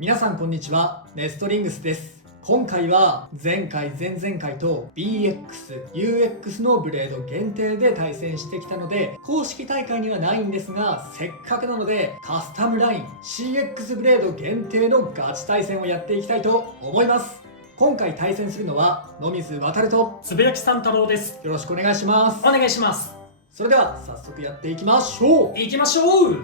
皆さんこんにちは、ネストリングスです。今回は前回前々回と BX、UX のブレード限定で対戦してきたので公式大会にはないんですが、せっかくなのでカスタムライン CX ブレード限定のガチ対戦をやっていきたいと思います。今回対戦するのは野水航とつぶやきさん太郎です。よろしくお願いします。お願いします。それでは早速やっていきましょう。行きましょう。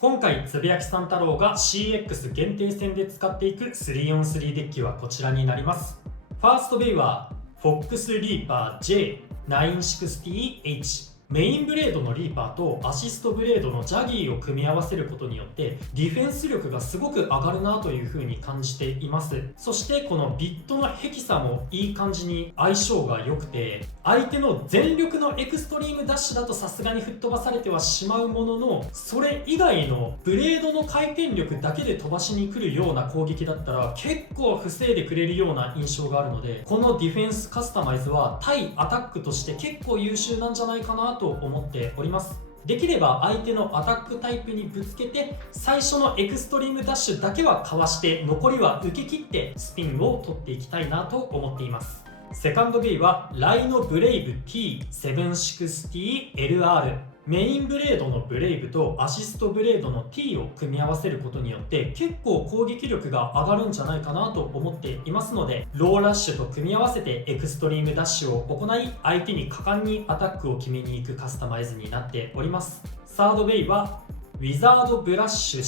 今回つぶやきさん太郎が CX 限定戦で使っていく 3on3 デッキはこちらになります。ファーストベイは FOX リーパー J960H、メインブレードのリーパーとアシストブレードのジャギーを組み合わせることによってディフェンス力がすごく上がるなという風に感じています。そしてこのビットのヘキサもいい感じに相性が良くて、相手の全力のエクストリームダッシュだとさすがに吹っ飛ばされてはしまうものの、それ以外のブレードの回転力だけで飛ばしに来るような攻撃だったら結構防いでくれるような印象があるので、このディフェンスカスタマイズは対アタックとして結構優秀なんじゃないかなと思っております。できれば相手のアタックタイプにぶつけて最初のエクストリームダッシュだけはかわして残りは受け切ってスピンを取っていきたいなと思っています。セカンド B はライノブレイブ T760LR、 メインブレードのブレイブとアシストブレードの T を組み合わせることによって結構攻撃力が上がるんじゃないかなと思っていますので、ローラッシュと組み合わせてエクストリームダッシュを行い相手に果敢にアタックを決めに行くカスタマイズになっております。サードウェイはウィザードブラッシュ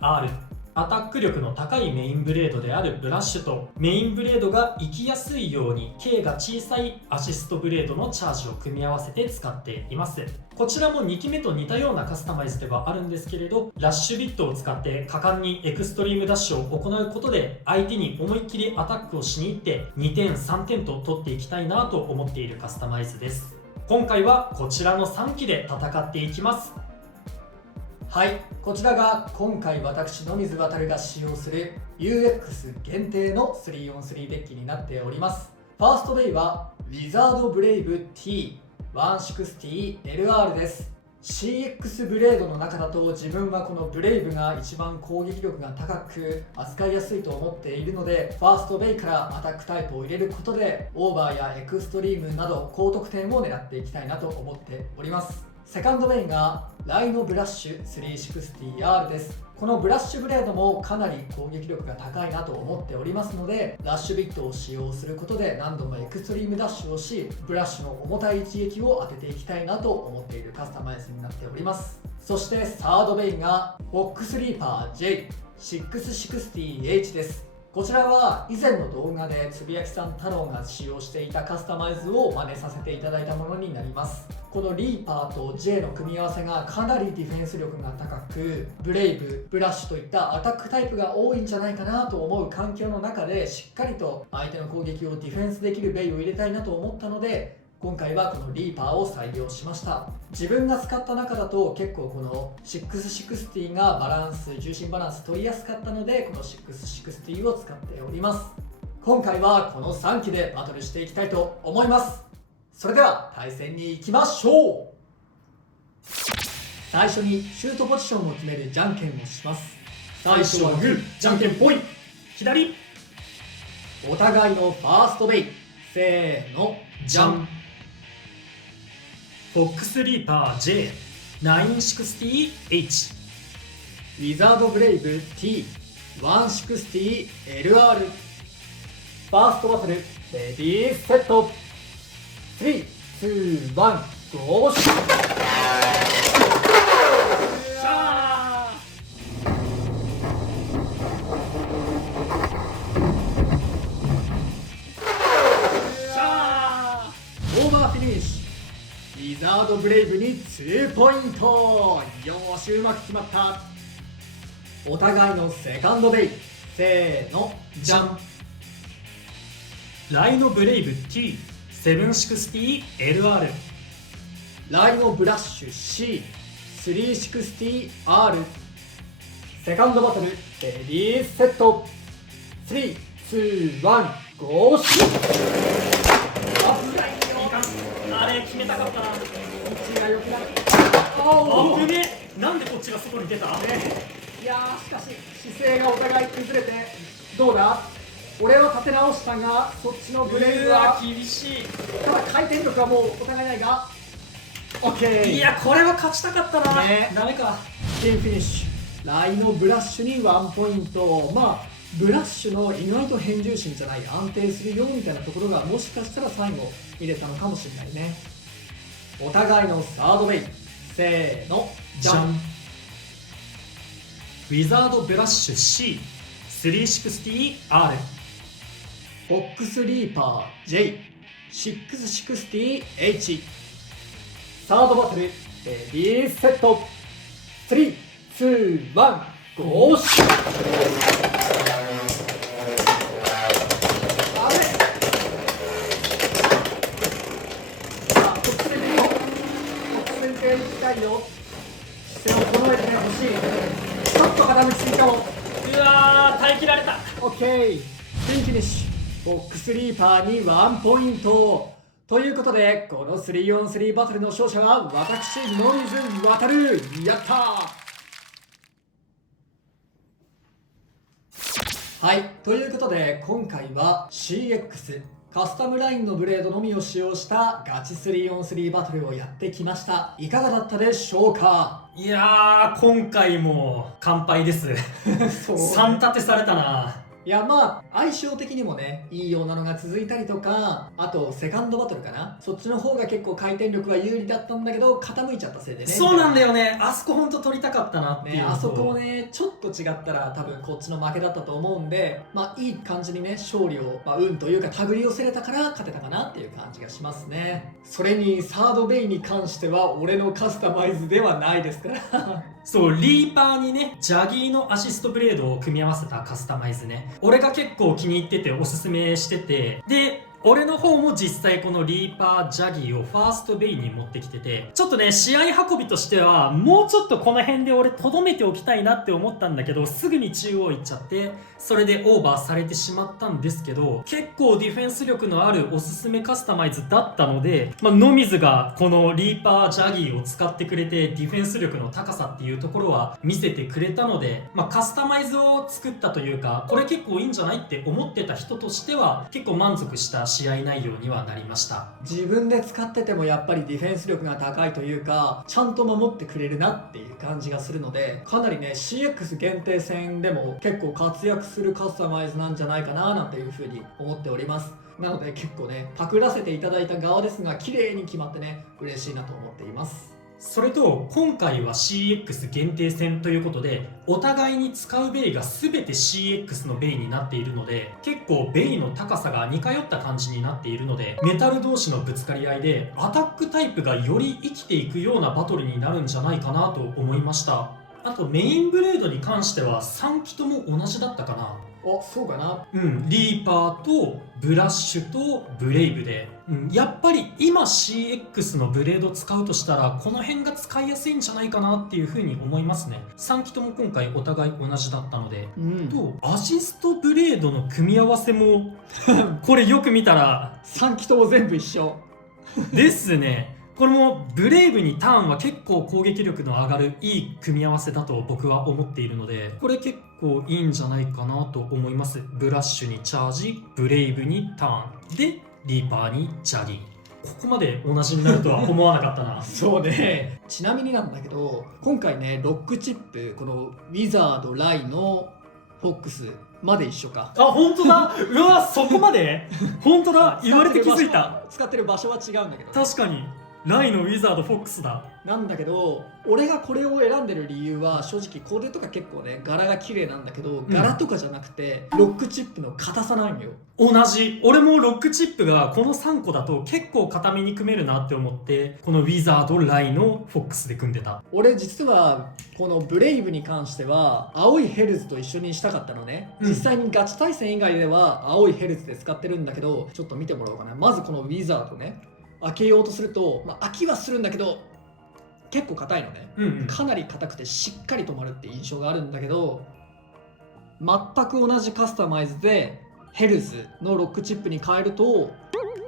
C360R、アタック力の高いメインブレードであるブラッシュとメインブレードが行きやすいように径が小さいアシストブレードのチャージを組み合わせて使っています。こちらも2機目と似たようなカスタマイズではあるんですけれど、ラッシュビットを使って果敢にエクストリームダッシュを行うことで相手に思いっきりアタックをしに行って2点3点と取っていきたいなと思っているカスタマイズです。今回はこちらの3機で戦っていきます。はい、こちらが今回私野水航が使用する UX 限定の 3on3 デッキになっております。ファーストベイは Wizard Brave T160LR です。 CX ブレードの中だと自分はこのブレイブが一番攻撃力が高く扱いやすいと思っているので、ファーストベイからアタックタイプを入れることでオーバーやエクストリームなど高得点を狙っていきたいなと思っております。セカンドメインがライノブラッシュ 360R です。このブラッシュブレードもかなり攻撃力が高いなと思っておりますので、ラッシュビットを使用することで何度もエクストリームダッシュをし、ブラッシュの重たい一撃を当てていきたいなと思っているカスタマイズになっております。そしてサードメインが FOX リーパー J660H です。こちらは以前の動画でつぶやきさん太郎が使用していたカスタマイズを真似させていただいたものになります。このリーパーと J の組み合わせがかなりディフェンス力が高く、ブレイブ、ブラッシュといったアタックタイプが多いんじゃないかなと思う環境の中でしっかりと相手の攻撃をディフェンスできるベイを入れたいなと思ったので、今回はこのリーパーを採用しました。自分が使った中だと結構この660が重心バランス取りやすかったので、この660を使っております。今回はこの3機でバトルしていきたいと思います。それでは対戦に行きましょう。最初にシュートポジションを決めるじゃんけんをします。最初はグー、じゃんけんぽい。左。お互いのファーストベイ、せーの、じゃん。FOX リーパー J960H、 ウィザードブレイブ T160LR。 ファーストバトルレディーセット、3、2、1、ゴーシュ。オーバーフィニッシュ。ウィザードブレイブに2ポイント。よーし、うまく決まった。お互いのセカンドベイ、せーの、じゃん。ライノブレイブ T760LR、 ライノブラッシュ C360R。 セカンドバトルレディーセット、3、2、1、ゴーシュ。あれ決めたかったな。がよくない。あぶねえ、なんでこっちが外に出た？いやーしかし姿勢がお互い崩れて、どうだ、俺は立て直したがそっちのブレイブは厳しい。ただ回転力はもうお互いないが OK。 いやこれは勝ちたかったな、ねダメか。チームフィニッシュ。ライのブラッシュに1ポイント。まあブラッシュの意外と変重心じゃない安定するよみたいなところがもしかしたら最後入れたのかもしれないね。お互いのサードベイ、せーのじゃん。ウィザードブラッシュ C360R、 フォックスリーパー J660H。 サードバトルレディーセット、3、2、1、ゴーシュ。あれさあ突然いいよ、突然系に近いよ。姿勢を整えてほしい。ちょっと傾きすぎかも。うわー耐え切られた。 OK、 フィニッシュ。フォックスリーパーに1ポイントということで、この 3on3 バトルの勝者は私ノミズ渡る。やったー。はい、ということで今回は CX カスタムラインのブレードのみを使用したガチ 3on3 バトルをやってきました。いかがだったでしょうか？いやー今回も完敗ですそう3立てされたな。いやまあ相性的にもねいいようなのが続いたりとか、あとセカンドバトルかな、そっちの方が結構回転力は有利だったんだけど傾いちゃったせいでね。そうなんだよね、あそこほんと取りたかったなっていうのとあそこもねちょっと違ったら多分こっちの負けだったと思うんで、まあいい感じにね勝利を、運というか手繰り寄せれたから勝てたかなっていう感じがしますね。それにサードベイに関しては俺のカスタマイズではないですからそうリーパーにねジャギーのアシストブレードを組み合わせたカスタマイズね、俺が結構気に入ってておすすめしてて、で俺の方も実際このリーパージャギーをファーストベイに持ってきてて、ちょっとね試合運びとしてはもうちょっとこの辺で俺とどめておきたいなって思ったんだけど、すぐに中央行っちゃってそれでオーバーされてしまったんですけど、結構ディフェンス力のあるおすすめカスタマイズだったので、ノミズがこのリーパージャギーを使ってくれてディフェンス力の高さっていうところは見せてくれたので、カスタマイズを作ったというか、これ結構いいんじゃないって思ってた人としては結構満足した試合内容にはなりました。自分で使っててもやっぱりディフェンス力が高いというかちゃんと守ってくれるなっていう感じがするので、かなりね CX 限定戦でも結構活躍するカスタマイズなんじゃないかななんていうふうに思っております。なので結構ねパクらせていただいた側ですが綺麗に決まってね嬉しいなと思っています。それと今回は CX 限定戦ということで、お互いに使うベイが全て CX のベイになっているので、結構ベイの高さが似通った感じになっているので、メタル同士のぶつかり合いでアタックタイプがより生きていくようなバトルになるんじゃないかなと思いました。あとメインブレードに関しては3機とも同じだったかな。そうかな。リーパーとブラッシュとブレイブで、やっぱり今 CX のブレード使うとしたらこの辺が使いやすいんじゃないかなっていうふうに思いますね。3機とも今回お互い同じだったので、とアシストブレードの組み合わせもこれよく見たら3機とも全部一緒ですね。これもブレイブにターンは結構攻撃力の上がるいい組み合わせだと僕は思っているので、これ結構いいんじゃないかなと思います。ブラッシュにチャージ、ブレイブにターンでリーパーにジャギー、ここまで同じになるとは思わなかったなそうね。ちなみになんだけど今回ねロックチップこのウィザードライのフォックスまで一緒か。本当だうわそこまで本当だ言われて気づいた。使ってる場所は違うんだけど、確かにライのウィザードフォックスだ。なんだけど俺がこれを選んでる理由は正直コーデとか結構ね柄が綺麗なんだけど、柄とかじゃなくてロックチップの硬さなんよ。同じ。俺もロックチップがこの3個だと結構硬めに組めるなって思ってこのウィザードライのフォックスで組んでた。俺実はこのブレイブに関しては青いヘルズと一緒にしたかったのね、実際にガチ対戦以外では青いヘルズで使ってるんだけど、ちょっと見てもらおうかな。まずこのウィザードね開けようとすると、開きはするんだけど結構硬いのね、かなり硬くてしっかり止まるって印象があるんだけど、全く同じカスタマイズでヘルズのロックチップに変えると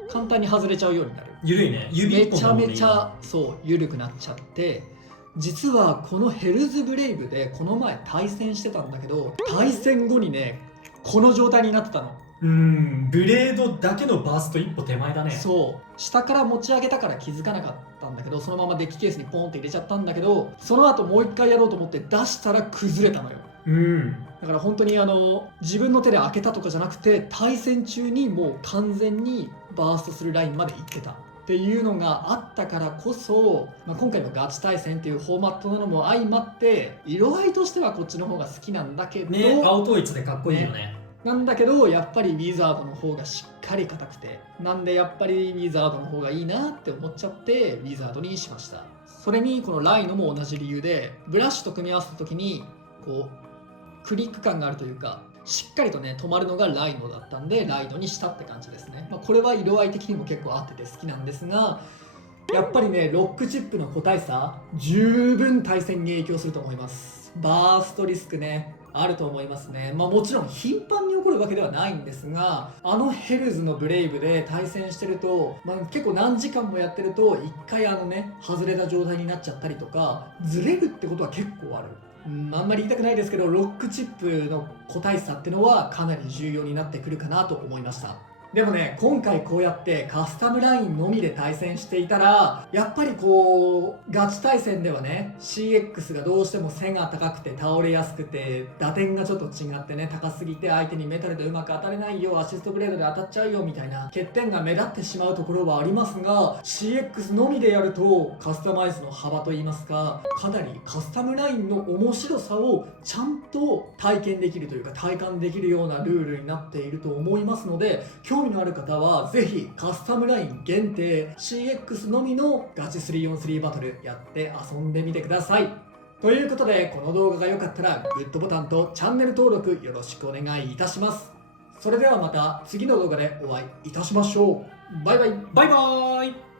簡単に外れちゃうようになる。ゆるいね。指め一本だもんねちゃめちゃそう緩くなっちゃって、実はこのヘルズブレイブでこの前対戦してたんだけど、対戦後にねこの状態になってたの。ブレードだけのバースト一歩手前だね。そう下から持ち上げたから気づかなかったんだけど、そのままデッキケースにポンって入れちゃったんだけど、その後もう一回やろうと思って出したら崩れたのよ。だから本当に自分の手で開けたとかじゃなくて、対戦中にもう完全にバーストするラインまで行ってたっていうのがあったからこそ、今回のガチ対戦っていうフォーマットなのも相まって、色合いとしてはこっちの方が好きなんだけどね、青統一でかっこいいよね。なんだけどやっぱりウィザードの方がしっかり硬くて、なんでやっぱりウィザードの方がいいなって思っちゃってウィザードにしました。それにこのライノも同じ理由で、ブラッシュと組み合わせた時にこうクリック感があるというか、しっかりとね止まるのがライノだったんでライノにしたって感じですね。これは色合い的にも結構合ってて好きなんですが、やっぱりねロックチップの個体差十分対戦に影響すると思います。バーストリスクねあると思いますね。もちろん頻繁に起こるわけではないんですが、ヘルズのブレイブで対戦してると、結構何時間もやってると一回外れた状態になっちゃったりとかずれるってことは結構ある。あんまり言いたくないですけど、ロックチップの個体差ってのはかなり重要になってくるかなと思いました。でもね、今回こうやってカスタムラインのみで対戦していたら、やっぱりガチ対戦ではね CX がどうしても背が高くて倒れやすくて、打点がちょっと違ってね高すぎて相手にメタルでうまく当たれないよ、アシストブレードで当たっちゃうよみたいな欠点が目立ってしまうところはありますが、 CX のみでやるとカスタマイズの幅といいますか、かなりカスタムラインの面白さをちゃんと体験できるというか体感できるようなルールになっていると思いますので、興味のある方はぜひカスタムライン限定 CX のみのガチ 3on3 バトルやって遊んでみてください。ということで、この動画が良かったらグッドボタンとチャンネル登録よろしくお願いいたします。それではまた次の動画でお会いいたしましょう。バイバイ。バイバーイ。